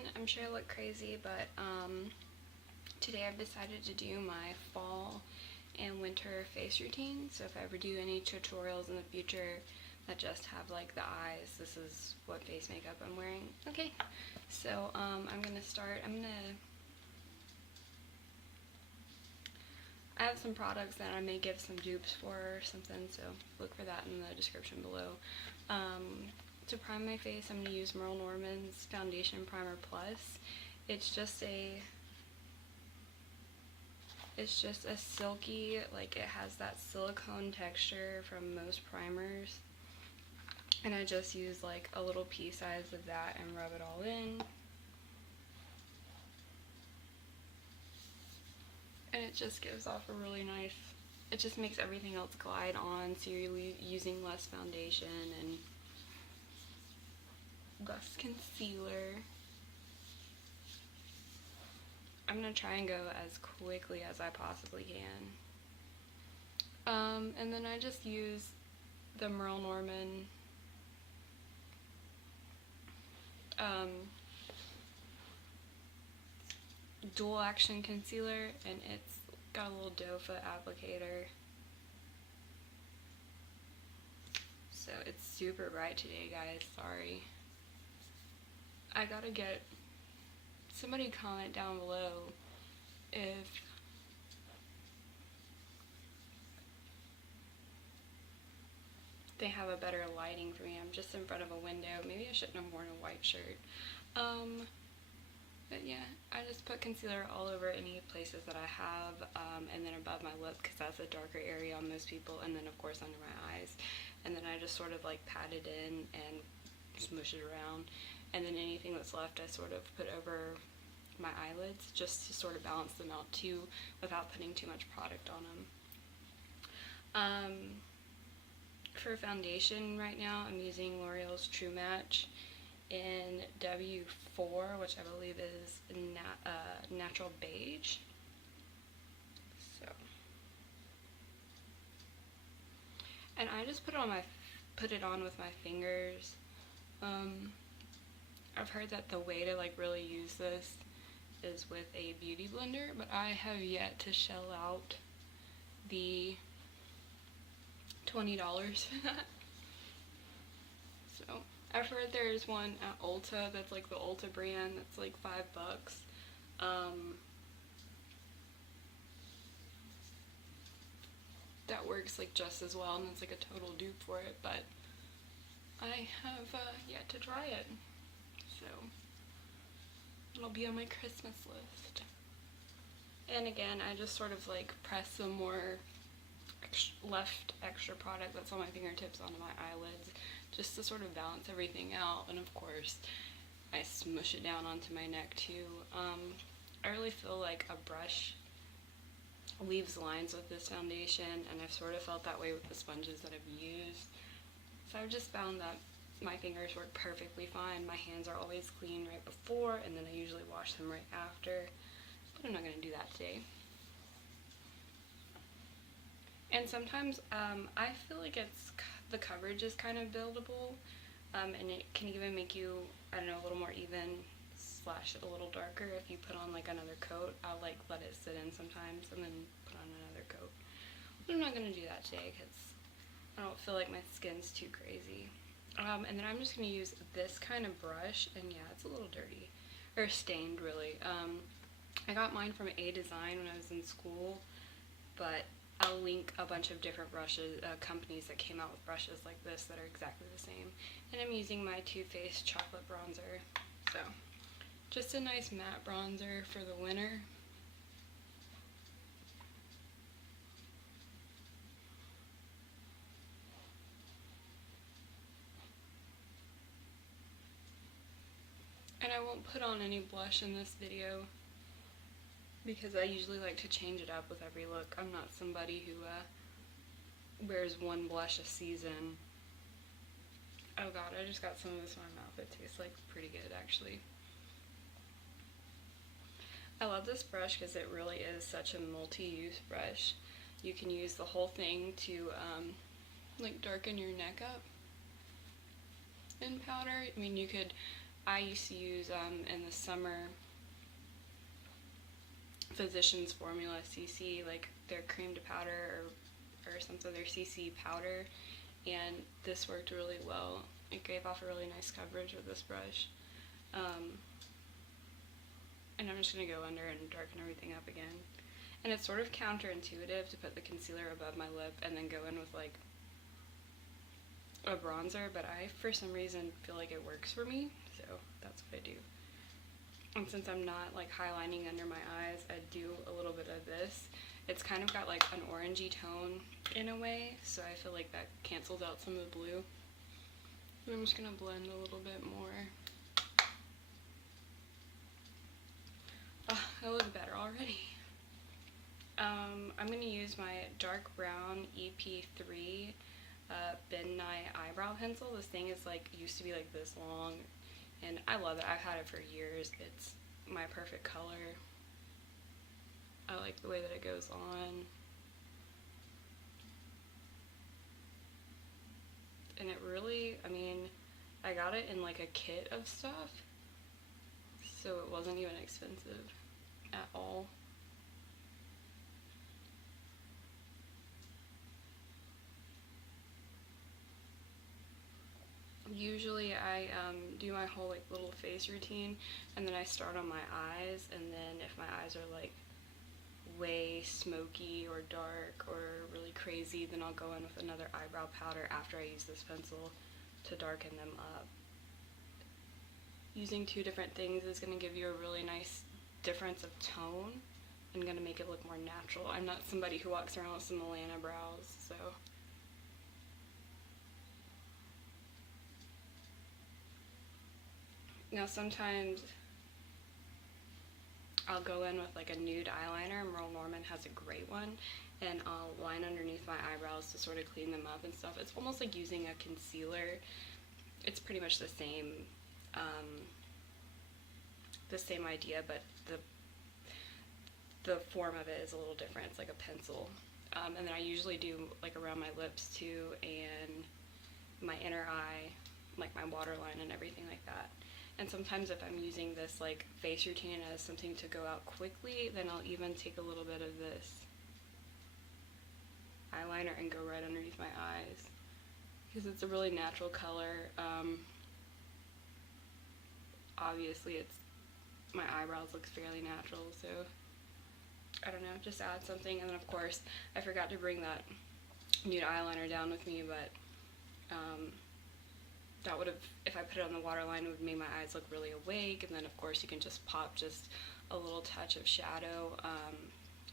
everyone. I'm sure I look crazy, but today I've decided to do my fall and winter face routine. So if I ever do any tutorials in the future that just have like the eyes, this is what face makeup I'm wearing. Okay, so I'm gonna start. I have some products that I may give some dupes for or something, so look for that in the description below. To prime my face, I'm going to use Merle Norman's Foundation Primer Plus. It's just a silky, like it has that silicone texture from most primers. And I just use like a little pea size of that and rub it all in. And it just gives off a really nice, it just makes everything else glide on, so you're using less foundation and less concealer. I'm going to try and go as quickly as I possibly can. And then I just use the Merle Norman dual action concealer, and it's got a little doe foot applicator. So it's super bright today, guys. Sorry. I gotta get somebody comment down below if they have a better lighting for me. I'm just in front of a window. Maybe I shouldn't have worn a white shirt. But yeah, I just put concealer all over any places that I have, and then above my lip because that's a darker area on most people, and then of course under my eyes. And then I just sort of like pat it in and smush it around. And then anything that's left I sort of put over my eyelids just to sort of balance them out too without putting too much product on them. For foundation right now, I'm using L'Oreal's True Match in W4, which I believe is natural beige. So, and I just put it on with my fingers. I've heard that the way to like really use this is with a beauty blender, but I have yet to shell out the $20 for that. So I've heard there's one at Ulta that's like the Ulta brand that's like $5. That works like just as well, and it's like a total dupe for it, but I have yet to try it. So it'll be on my Christmas list. And again, I just sort of like press some more extra product that's on my fingertips onto my eyelids just to sort of balance everything out. And of course I smush it down onto my neck too. I really feel like a brush leaves lines with this foundation, and I've sort of felt that way with the sponges that I've used. So I've just found that my fingers work perfectly fine. My hands are always clean right before, and then I usually wash them right after, but I'm not going to do that today. And sometimes I feel like the coverage is kind of buildable, and it can even make you, I don't know, a little more even / a little darker if you put on like another coat. I'll like let it sit in sometimes and then put on another coat. But I'm not going to do that today because I don't feel like my skin's too crazy. And then I'm just going to use this kind of brush, and yeah, it's a little dirty, or stained really. I got mine from A Design when I was in school, but I'll link a bunch of different brushes, companies that came out with brushes like this that are exactly the same. And I'm using my Too Faced Chocolate Bronzer. So, just a nice matte bronzer for the winter. And I won't put on any blush in this video because I usually like to change it up with every look. I'm not somebody who wears one blush a season. Oh god, I just got some of this in my mouth. It tastes like pretty good actually. I love this brush because it really is such a multi-use brush. You can use the whole thing to like darken your neck up in powder. I mean, you could I used to use in the summer Physicians Formula CC, like their cream to powder or something, their CC powder, and this worked really well. It gave off a really nice coverage with this brush. And I'm just going to go under and darken everything up again. And it's sort of counterintuitive to put the concealer above my lip and then go in with like a bronzer, but I, for some reason, feel like it works for me, so that's what I do. And since I'm not like highlining under my eyes, I do a little bit of this. It's kind of got like an orangey tone in a way, so I feel like that cancels out some of the blue. And I'm just going to blend a little bit more. Oh, that looks better already. I'm going to use my dark brown EP3 Ben Nye eyebrow pencil. This thing is like, used to be like this long, and I love it. I've had it for years. It's my perfect color. I like the way that it goes on. And it really, I mean, I got it in like a kit of stuff, so it wasn't even expensive at all. Usually I do my whole like little face routine, and then I start on my eyes, and then if my eyes are like way smoky or dark or really crazy, then I'll go in with another eyebrow powder after I use this pencil to darken them up. Using two different things is going to give you a really nice difference of tone and going to make it look more natural. I'm not somebody who walks around with some Milana brows, so. Now sometimes I'll go in with like a nude eyeliner. Merle Norman has a great one, and I'll line underneath my eyebrows to sort of clean them up and stuff. It's almost like using a concealer. It's pretty much the same idea, but the form of it is a little different. It's like a pencil. And then I usually do like around my lips too, and my inner eye, like my waterline and everything like that. And sometimes if I'm using this like face routine as something to go out quickly, then I'll even take a little bit of this eyeliner and go right underneath my eyes, because it's a really natural color. Obviously my eyebrows look fairly natural, so I don't know, just add something. And then of course I forgot to bring that nude eyeliner down with me, but that would have, if I put it on the waterline, it would make my eyes look really awake. And then of course you can just pop just a little touch of shadow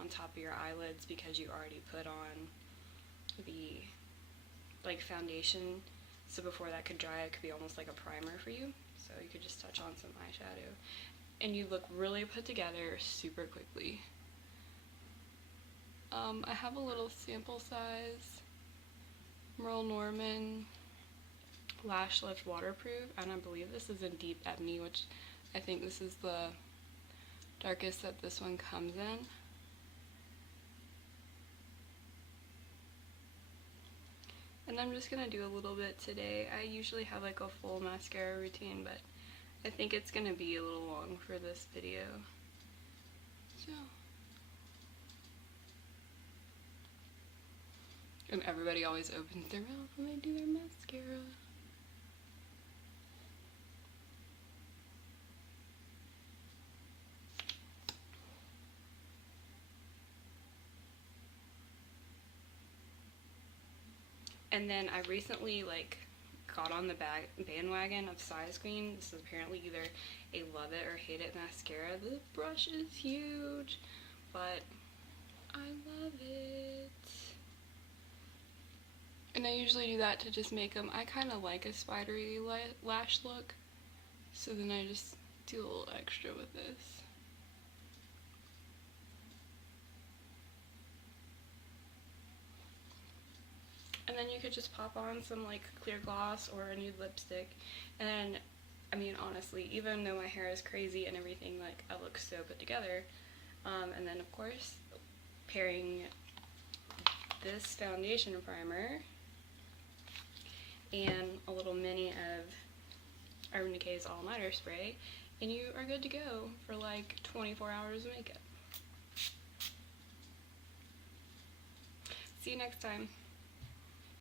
on top of your eyelids, because you already put on the like foundation, so before that could dry it could be almost like a primer for you. So you could just touch on some eyeshadow and you look really put together super quickly. I have a little sample size Merle Norman Lash Lift Waterproof, and I believe this is in Deep Ebony, which I think this is the darkest that this one comes in. And I'm just gonna do a little bit today. I usually have like a full mascara routine, but I think it's gonna be a little long for this video. So. And everybody always opens their mouth when they do their mascara. And then I recently like got on the bandwagon of Size Queen. This is apparently either a love it or hate it mascara. The brush is huge, but I love it. And I usually do that to just make them, I kind of like a spidery lash look, so then I just do a little extra with this. And then you could just pop on some like clear gloss or a nude lipstick, and then, I mean, honestly, even though my hair is crazy and everything, like, I look so put together. And then of course, pairing this foundation primer and a little mini of Urban Decay's All Nighter Spray, and you are good to go for like 24 hours of makeup. See you next time.